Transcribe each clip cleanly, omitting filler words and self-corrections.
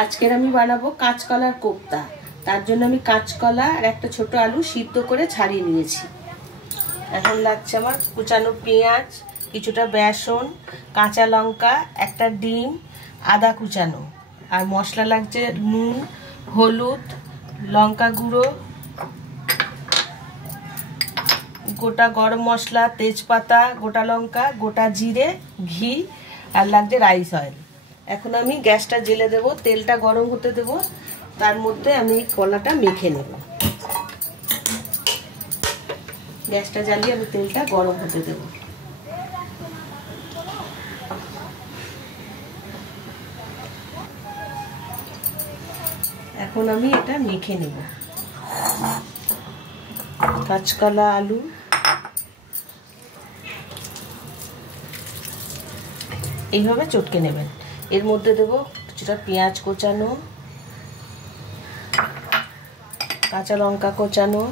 আজকের আমি বানাবো কাঁচকলার কোপ্তা। তার জন্য আমি কাঁচকলা আর একটা ছোট আলু সিদ্ধ করে ছাড়িয়ে নিয়েছি। এখন লাগছে আমার কুচানো পেঁয়াজ, কিছুটা বেসন, কাঁচা লঙ্কা, একটা ডিম, আদা কুচানো, আর মশলা লাগছে নুন, হলুদ, লঙ্কা গুঁড়ো, গোটা গরম মশলা, তেজপাতা, গোটা লঙ্কা, গোটা জিরে, ঘি, আর লাগছে রাইস অয়েল। এখন আমি গ্যাসটা জ্বেলে দেবো, তেলটা গরম হতে দেব, তার মধ্যে আমি কলাটা মেখে নেব। গ্যাসটা জ্বালিয়ে আমি তেলটা গরম হতে দেব। এখন আমি এটা মেখে নেব। কাঁচকলা, আলু, এইভাবে চটকে নেবেন। এর মধ্যে দেব কিছুটা পেঁয়াজ কোচানো, কাঁচা লঙ্কা কোচানো,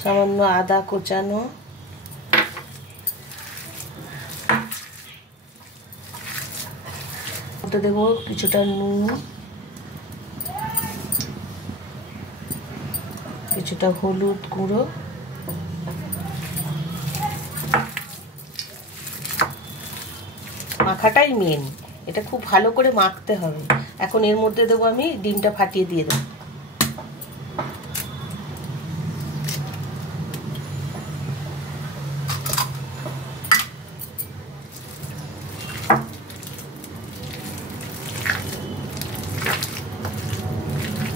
সামান্য আদা কোচানো, দেব কিছুটা নুন, কিছুটা হলুদ গুঁড়ো, মাখাটাই মেন, এটা খুব ভালো করে মাখতে হবে। এখন এর মধ্যে দেবো আমি ডিমটা ফাটিয়ে দিয়ে দেবো।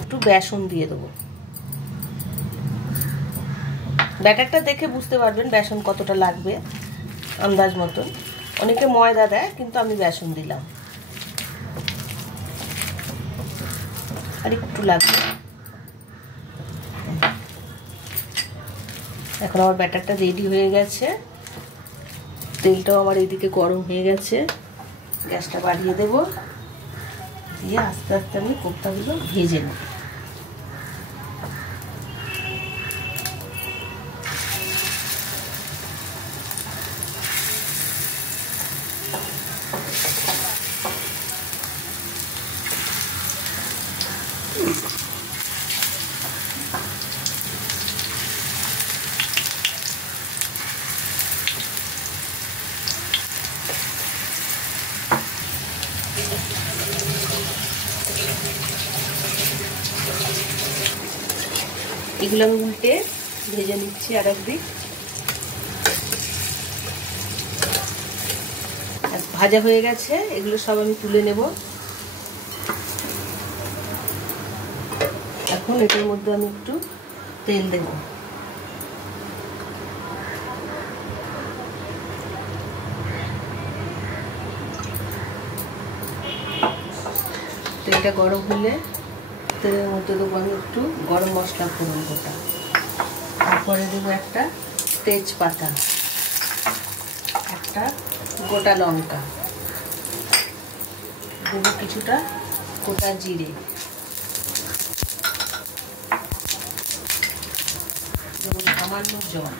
একটু বেসন দিয়ে দেবো। ব্যাটারটা দেখে বুঝতে পারবেন বেসন কতটা লাগবে, আন্দাজ মতন। অনেকে ময়দা দেয়, কিন্তু আমি বেসন দিলাম, আর একটু লাগবে। এখন আমার ব্যাটারটা রেডি হয়ে গেছে, তেলটাও আমার এইদিকে গরম হয়ে গেছে। গ্যাসটা বাড়িয়ে দেব, দিয়ে আস্তে আস্তে আমি কোপ্তাগুলো ভেজে নেব। এগুলো আমি উল্টে ভেজে নিচ্ছি আর একদিক। ভাজা হয়ে গেছে, এগুলো সব আমি তুলে নেব। এখন এটার মধ্যে আমি একটু তেল দেব। তেলটা গরম হলে তেলের মধ্যে দেবো আমি একটু গরম মশলা ফোড়ন গোটা, তারপরে দেবো একটা তেজপাতা, একটা গোটা লঙ্কা, দেবো কিছুটা গোটা জিরে, দেবো সামান্য জল,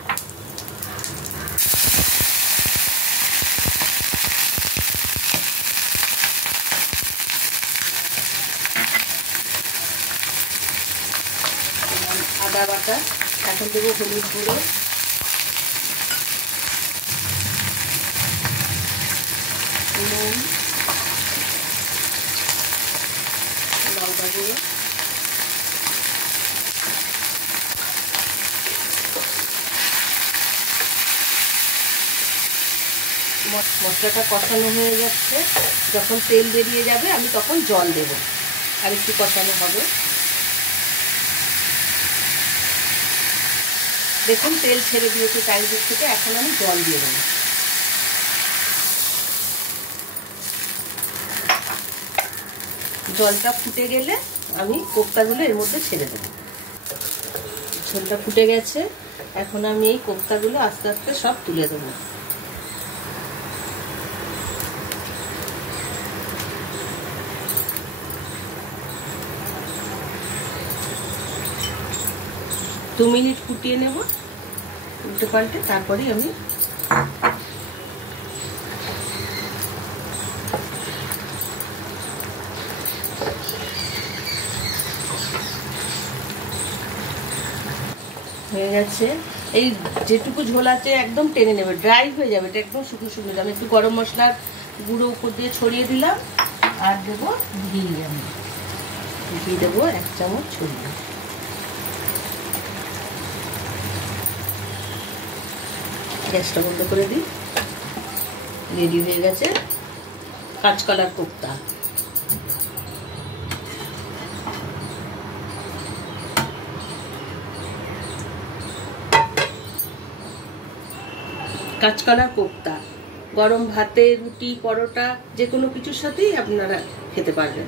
আদা বাটা, এখন দেবো হলুদ গুঁড়ো, নুন, লঙ্কা গুঁড়ো, মশলাটা কষানো হয়ে যাচ্ছে। যখন তেল বেরিয়ে যাবে আমি তখন জল দেব, আর একটু কষানো হবে। দেখুন তেল ছেড়ে দিয়েছে চারিদিক থেকে, এখন আমি জল দিয়ে দেবো। জলটা ফুটে গেলে আমি কোপ্তাগুলো এর মধ্যে ছেড়ে দেবো। ঝোলটা ফুটে গেছে, এখন আমি এই কোপ্তাগুলো আস্তে আস্তে সব তুলে দেবো। দু মিনিট ফুটিয়ে নেব উল্টে পাল্টে, তারপরেই আমি হয়ে গেছে। এই যেটুকু ঝোল আছে একদম টেনে নেবে, ড্রাই হয়ে যাবে, এটা একদম শুকনো শুকনো যাবে। একটু গরম মশলার গুঁড়ো উপর দিয়ে ছড়িয়ে দিলাম, আর দেবো ঘি। আমি ঘি দেবো 1 চামচ ছড়িয়ে। গ্যাসটা বন্ধ করে দিই। রেডি হয়ে গেছে কাঁচকলার কোপ্তা। কাঁচকলার কোপ্তা গরম ভাতে, রুটি, পরোটা যে কোনো কিছুর সাথেই আপনারা খেতে পারবেন।